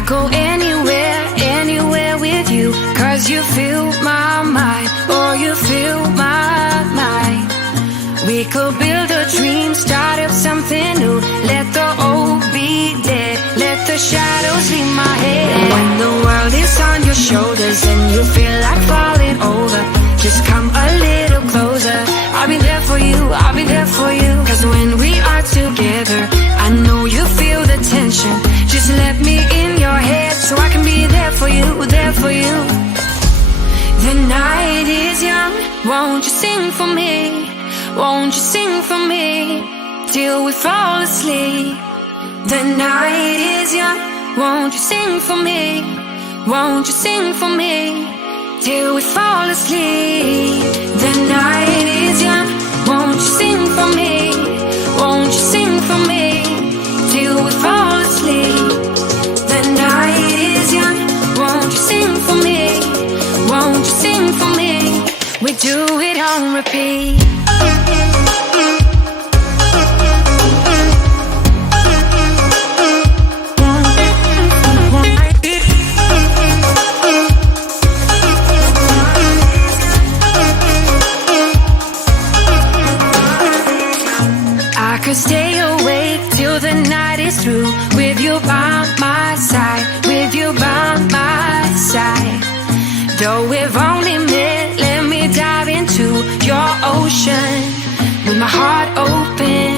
I go anywhere, anywhere with you, 'cause you fill my mind, oh you fill my mind. We could build a dream, start up something new. Let the old be dead, let the shadows leave my head. When the world is on your shoulders and you feel like falling over, just come a little closer. I'll be there for you, I'll be there for you. 'Cause when we are together, I know you feel the tension. Just let me in your head so I can be there for you, there for you. The night is young, won't you sing for me? Won't you sing for me till we fall asleep? The night is young, won't you sing for me? Won't you sing for me till we fall asleep? The night is young, won't you sing for me? Won't you sing for me till we fall asleep? The night is young, won't you sing for me? Won't you sing for me? We do it on repeat. I could stay awake till the night is through, with you by my side, with you by my side. Though we've only met, let me dive into your ocean with my heart open.